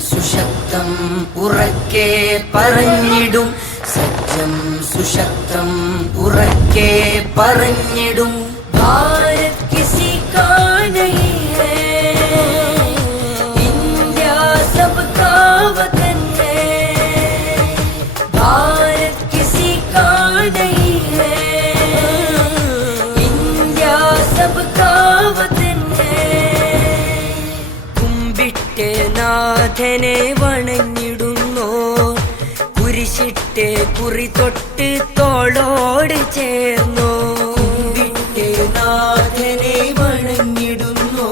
സുശക്തം ഉറക്കെ പറഞ്ഞിടും സത്യം സുശക്തം ഉറക്കെ പറഞ്ഞിടും ഭാരത് കിസി കാ നഹീ ഹൈ ഇന്ത്യ സബ്കാ വതൻ ഹൈ ഭാരത് കിസി കാ നഹീ ഹൈ ഇന്ത്യ സബ്കാ വതൻ ഹൈ കുമ്പിട്ട് നാഥനെ വണങ്ങിടുന്നോ കുരിശിട്ട് കുറി തൊട്ട് തോളോട് ചേർന്നോ കുമ്പിട്ട് നാഥനെ വണങ്ങിടുന്നോ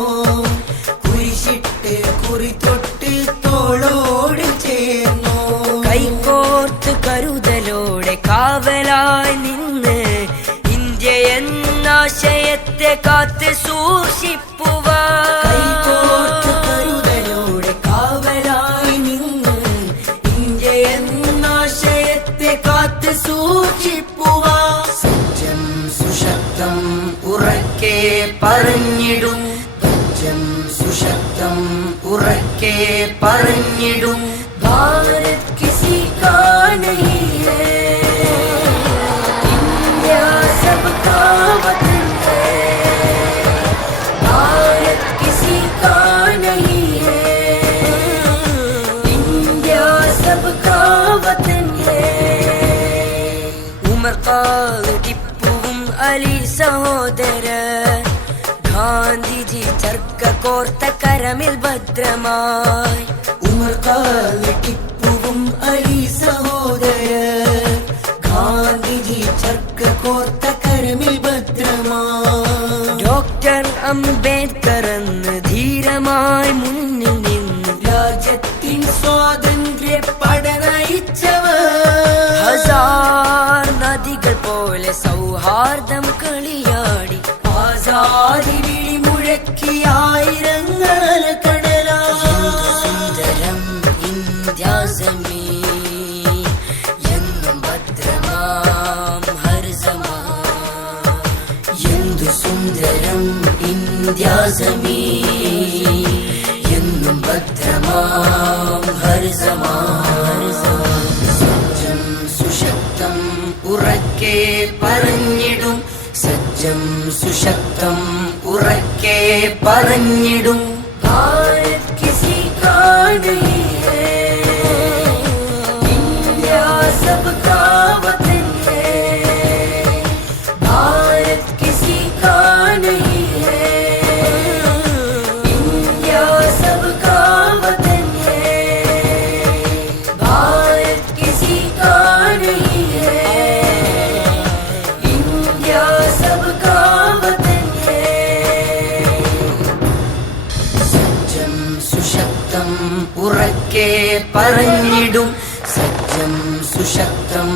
കുരിശിട്ട് കുറി തൊട്ട് തോളോട് ചേർന്നോ കൈകോർത്ത് കരുതലോടെ കാവലായി നിന്ന് ഇന്ത്യ എന്നാശയത്തെ കാത്ത് സൂക്ഷിപ്പുവാൻ കൈകോർത്ത് കരുതലോടെ കാവലായി നിന്ന് ഇന്ത്യ എന്നാശയത്തെ കാത്ത് സൂക്ഷിപ്പുവാൻ സത്യം സുശക്തം ഉറക്കെ പറഞ്ഞിടും സത്യം സുശക്തം ഉറക്കെ പറഞ്ഞിടും ഭാരത് കിസി കാ നഹീ ഹൈ ഇന്ത്യ സബ്കാ വതൻ ഹൈ ഭാരത് കിസി കാ നഹീ ഹൈ ഇന്ത്യ സബ്കാ വതൻ ഹൈ ഉമർ ഖാലിദ് ടിപ്പുവും അലി സഹോദരൻ ഗാന്ധിജി ചർക്ക കോർത്ത കരമിൽ ഭദ്രമായി ഉമർ ഖാലിദ് ടിപ്പുവും അലി സഹോദരൻ ഗാന്ധിജി ചർക്ക കോർത്ത കരമിൽ ഭദ്രമായി ഡോക്ടർ അംബേദ്കർ എന്ന് ധീരമായി മുന്നിൽ നിന്ന് രാജ്യത്തിൻ സ്വാതന്ത്ര്യ പടനയിച്ചവർ ഹസാർ നദികൾ പോലെ സൗഹാർദ്ദം കളിയാടി ആസാദി വിളി മുഴക്കി ആയിരങ്ങൾ കടലായി സുന്ദരം ഇന്ത്യ സമീൻ എന്നും ഭദ്രമാം ഹർ സമാൻ എന്തു സുന്ദരം ഇന്ത്യ സമീൻ എന്നും ഭദ്രമാം ഹർ സമാൻ സത്യം സുശക്തം ഉറക്കെ പറഞ്ഞിടും സത്യം സുശക്തം ഉറക്കെ പറഞ്ഞിടും ഭാരത് കിസി കാ നഹീ ഹൈ ഇന്ത്യ സബ്കാ വതൻ ഹൈ ഭാരത് കിസി കാ നഹീ ഹൈ ഇന്ത്യ സബ്കാ വതൻ ഹൈ ഭാരത് കിസി കാ നഹീ ഹൈ ഇന്ത്യ സബ്കാ വതൻ ഹൈ സത്യം സുശക്തം ഉറക്കെ പറഞ്ഞിടും സത്യം സുശക്തം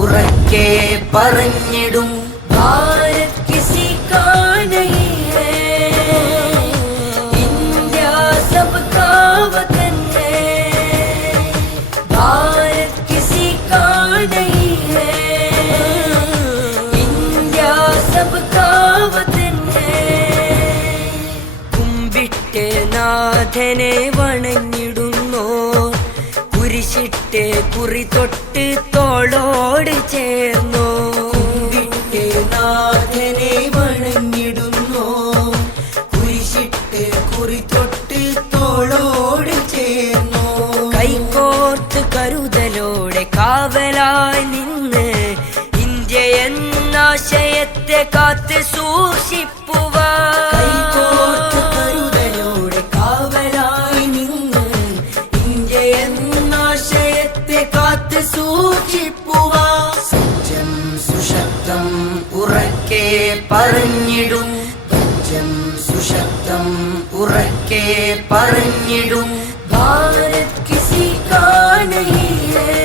ഉറക്കെ പറഞ്ഞിടും ഭാരത് കിസി കാ നഹീ ഹൈ ഇന്ത്യ സബ്കാ വതൻ ഹൈ ഭാരത് കിസി കാ നഹീ ഹൈ ഇന്ത്യ സബ്കാ വതൻ ഹൈ കുമ്പിട്ട് നാഥനെ വണങ്ങിടുന്നോ കുരിശിട്ട് കുറി തൊട്ട് തോളോട് ചേർന്നോ കുമ്പിട്ട് നാഥനെ വണങ്ങിടുന്നോ കുരിശിട്ട് കുറി തൊട്ട് തോളോട് ചേർന്നോ കൈകോർത്ത് കരുതലോടെ കാവലായി നിന്ന് ഇന്ത്യ എന്നാശയത്തെ കാത്ത് സൂക്ഷിപ്പുവാൻ കൈകോർത്ത് കരുതലോടെ കാവലായി നിന്ന് ഇന്ത്യ എന്നാശയത്തെ കാത്ത് സൂക്ഷിപ്പുവാൻ സത്യം സുശക്തം ഉറക്കെ പറഞ്ഞിടും സത്യം സുശക്തം ഉറക്കെ പറഞ്ഞിടും ഭാരത് കിസി കാ നഹീ ഹൈ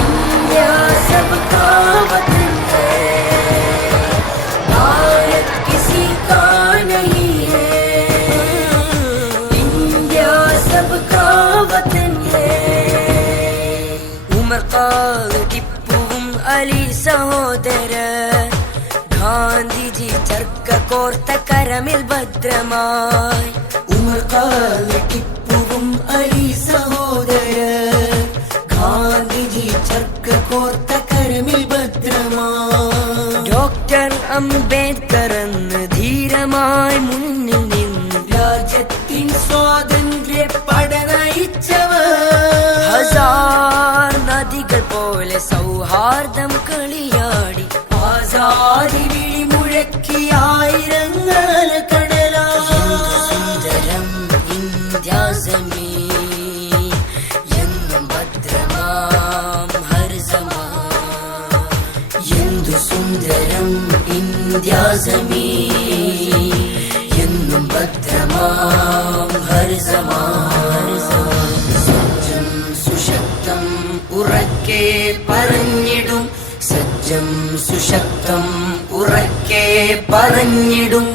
ഇന്ത്യ സബ്കാ വതൻ ഹൈ ഭാരത് കിസി കാ നഹീ ഹൈ ഇന്ത്യ സബ്കാ വതൻ ഹൈ ഉമർ ഖാലിദ് ടിപ്പുവും അലി സഹോദരൻ ഗാന്ധിജി ചർക്ക കോർത്ത കരമിൽ ഭദ്രമായി ഉമർ ഖാലിദ് ടിപ്പുവും അലി സഹോദരർ ഗാന്ധിജി ചർക്ക കോർത്ത കരമിൽ ഭദ്രമാ ഡോക്ടർ അംബേദ്കർ എന്ന് ധീരമായി മുന്നിൽ നിന്ന് രാജ്യത്തിൻ സ്വാതന്ത്ര്യ പട നയിച്ചവർ ഹസാർ നദികൾ പോലെ സൗഹാർദ്ദം കളിയാടി ആസാദി വിളി മുഴക്കി ആയിരങ്ങൾ കടലാ സുന്ദരം ഇന്ത്യാസമീ എന്നും ഭദ്രമാം ഹർസമാ എന്തു സുന്ദരം ഇന്ത്യാസമീ എന്നും ഭദ്രമാം ഹർസമാ സജ്ജം സുശക്തം ഉറക്കെ പറഞ്ഞിടും സജ്ജം സുശക്തം ഉറക്കെ പറഞ്ഞിടും